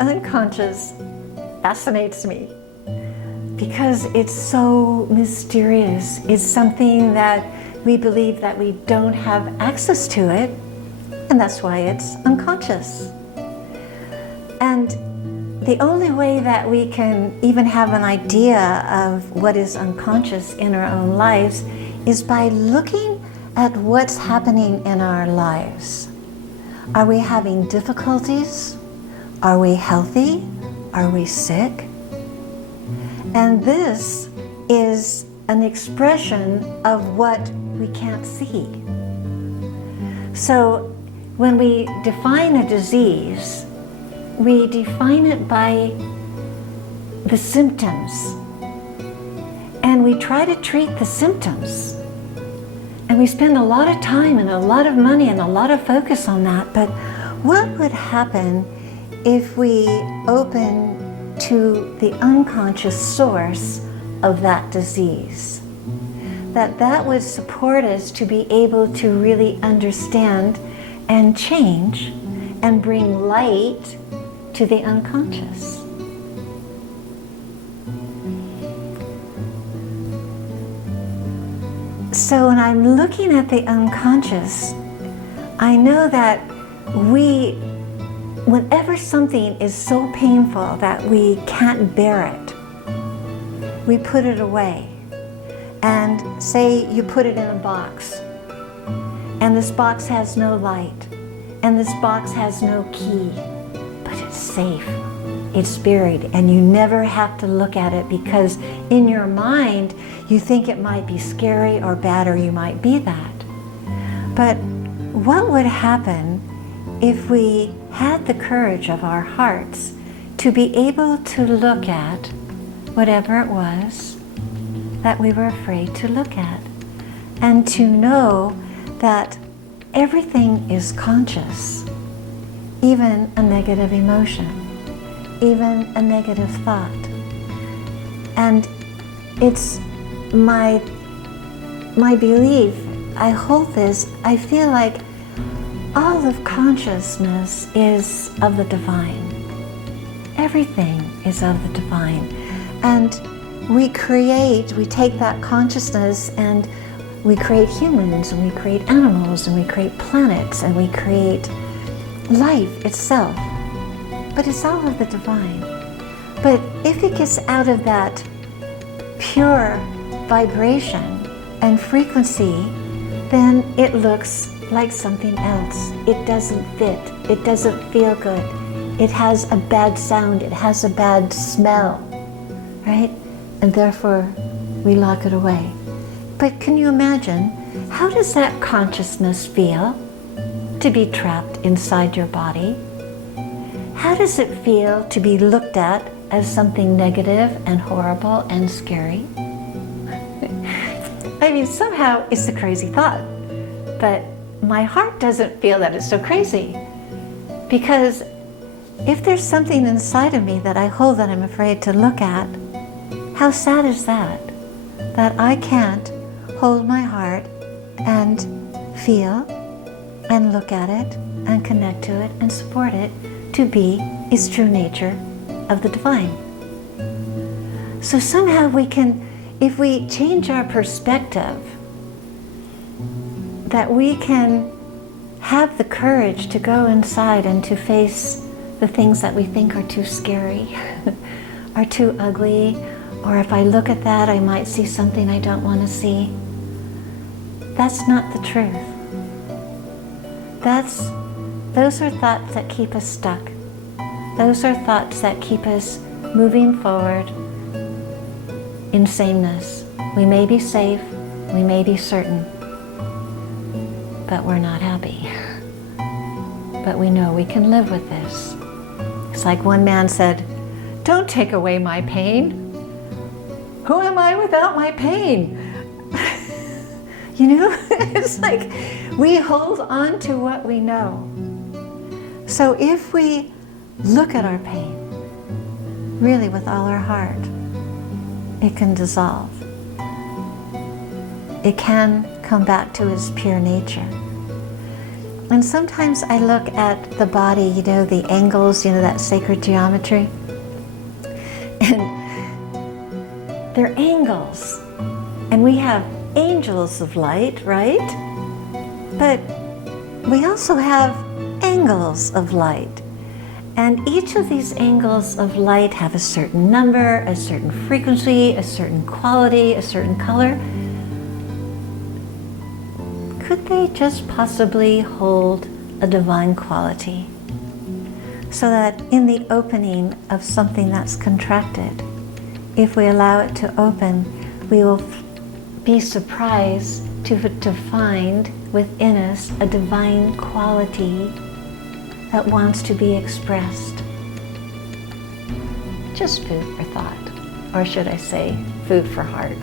unconscious fascinates me because it's so mysterious. It's something that we believe that we don't have access to it, and that's why it's unconscious. And the only way that we can even have an idea of what is unconscious in our own lives is by looking at what's happening in our lives. Are we having difficulties? Are we healthy? Are we sick? And this is an expression of what we can't see. So when we define a disease, we define it by the symptoms. And we try to treat the symptoms. And we spend a lot of time and a lot of money and a lot of focus on that. But what would happen if we open to the unconscious source of that disease? That would support us to be able to really understand and change and bring light to the unconscious. So when I'm looking at the unconscious, I know that whenever something is so painful that we can't bear it, we put it away. And say you put it in a box, and this box has no light, and this box has no key, but it's safe, it's buried, and you never have to look at it because in your mind you think it might be scary or bad, or you might be that. But what would happen if we had the courage of our hearts to be able to look at whatever it was that we were afraid to look at, and to know that everything is conscious, even a negative emotion, even a negative thought. And it's my belief, I hold this, I feel like all of consciousness is of the divine. Everything is of the divine. And we take that consciousness and we create humans, and we create animals, and we create planets, and we create life itself. But it's all of the divine. But if it gets out of that pure vibration and frequency, then it looks like something else. It doesn't fit. It doesn't feel good. It has a bad sound. It has a bad smell, right? And therefore, we lock it away. But can you imagine, how does that consciousness feel to be trapped inside your body? How does it feel to be looked at as something negative and horrible and scary? I mean, somehow it's a crazy thought, but my heart doesn't feel that it's so crazy. Because if there's something inside of me that I hold that I'm afraid to look at, how sad is that? That I can't hold my heart and feel and look at it and connect to it and support it to be its true nature of the divine. So somehow we can, if we change our perspective, that we can have the courage to go inside and to face the things that we think are too scary, are too ugly, or if I look at that, I might see something I don't want to see. That's not the truth. Those are thoughts that keep us stuck. Those are thoughts that keep us moving forward in sameness. We may be safe, we may be certain, but we're not happy. But we know we can live with this. It's like one man said, "Don't take away my pain. Who am I without my pain?" You know, it's like we hold on to what we know. So if we look at our pain, really with all our heart, it can dissolve. It can come back to its pure nature. And sometimes I look at the body, the angles, that sacred geometry. And they're angles. And we have angels of light, right? But we also have angles of light. And each of these angles of light have a certain number, a certain frequency, a certain quality, a certain color. Could they just possibly hold a divine quality? So that in the opening of something that's contracted, if we allow it to open, we will be surprised to find within us a divine quality that wants to be expressed. Just food for thought, or should I say, food for heart.